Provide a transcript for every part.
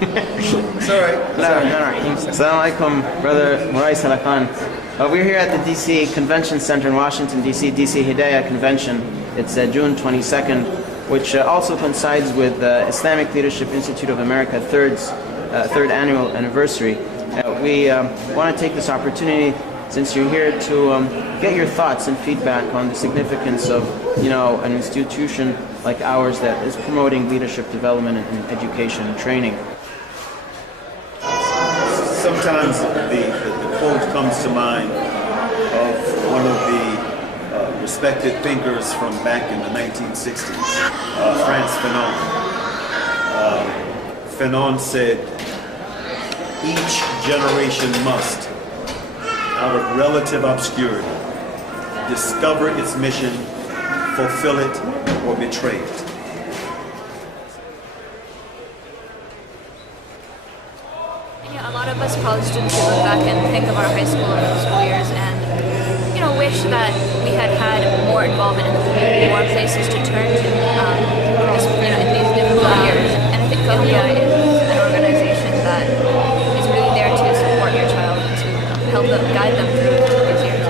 It's all right. Assalamu alaikum, Brother Murai Salakhan. We're here at the DC Convention Center in Washington, DC Hidayah Convention. It's June 22nd, which also coincides with Islamic Leadership Institute of America third annual anniversary. We want to take this opportunity, since you're here, to get your thoughts and feedback on the significance of, an institution like ours that is promoting leadership development and education and training. Sometimes the quote comes to mind of one of the respected thinkers from back in the 1960s, Frantz Fanon. Fanon said, "Each generation must, out of relative obscurity, discover its mission, fulfill it, or betray it." A lot of us college students look back and think of our high school or middle school years and, wish that we had had more involvement in the community, more places to turn to, in these difficult years. And I think ILIA is an organization that is really there to support your child and to help them, guide them through these years.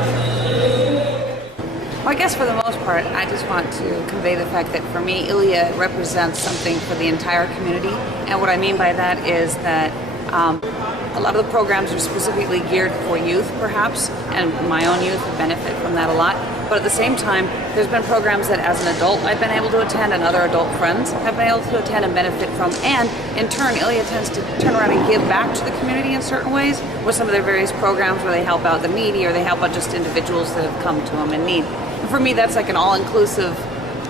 Well, I guess for the most part, I just want to convey the fact that for me, ILIA represents something for the entire community. And what I mean by that is that a lot of the programs are specifically geared for youth, perhaps, and my own youth benefit from that a lot. But at the same time, there's been programs that as an adult I've been able to attend and other adult friends have been able to attend and benefit from. And in turn, ILIA tends to turn around and give back to the community in certain ways with some of their various programs where they help out the needy or they help out just individuals that have come to them in need. And for me, that's like an all-inclusive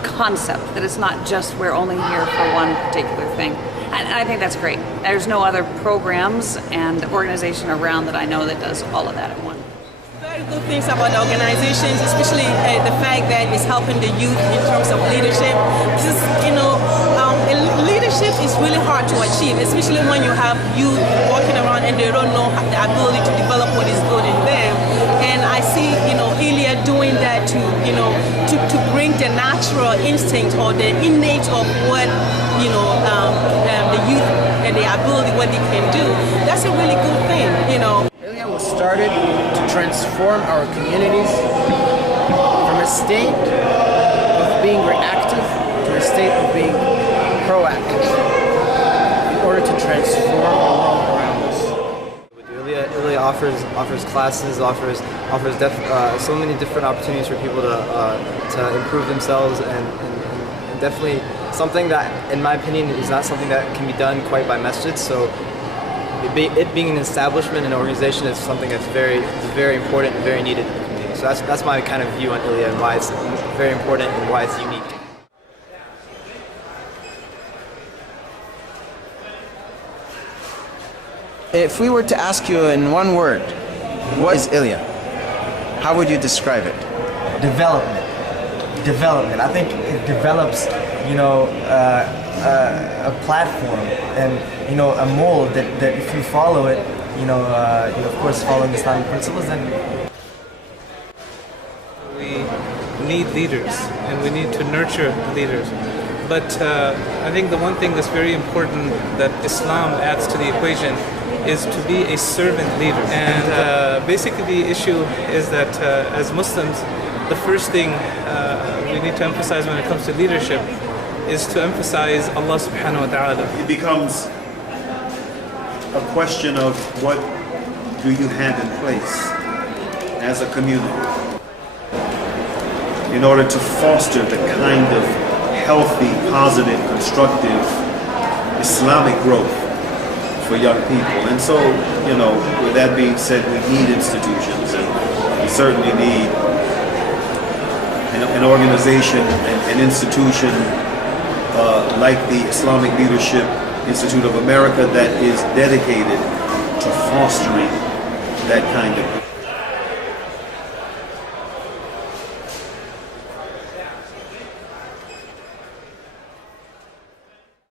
concept, that it's not just we're only here for one particular thing. And I think that's great. There's no other programs and organization around that I know that does all of that at once. Very good things about the organizations, especially the fact that it's helping the youth in terms of leadership. Just, leadership is really hard to achieve, especially when you have youth walking around and they don't know the ability to develop what is good in them. And I see, ILIA doing that to bring the natural instinct or the innate of what, the youth and the ability, what they can do. That's a really good thing, ILIA was started to transform our communities from a state of being reactive to a state of being proactive in order to transform the world around us. ILIA offers classes, offers so many different opportunities for people to improve themselves, and definitely something that, in my opinion, is not something that can be done quite by masjids. So it being an establishment, an organization, is something that's very important and very needed in the community. So that's my kind of view on ILIA and why it's very important and why it's unique. If we were to ask you in one word, what is ILIA? How would you describe it? Development. I think it develops, a platform and, a mold that if you follow it, of course following Islamic principles, then we need leaders and we need to nurture leaders. But I think the one thing that's very important that Islam adds to the equation is to be a servant leader. And basically the issue is that as Muslims, the first thing we need to emphasize when it comes to leadership is to emphasize Allah subhanahu wa ta'ala. It becomes a question of what do you have in place as a community in order to foster the kind of healthy, positive, constructive Islamic growth for young people. And so, with that being said, we need institutions, and we certainly need an organization, an institution like the Islamic Leadership Institute of America that is dedicated to fostering that kind of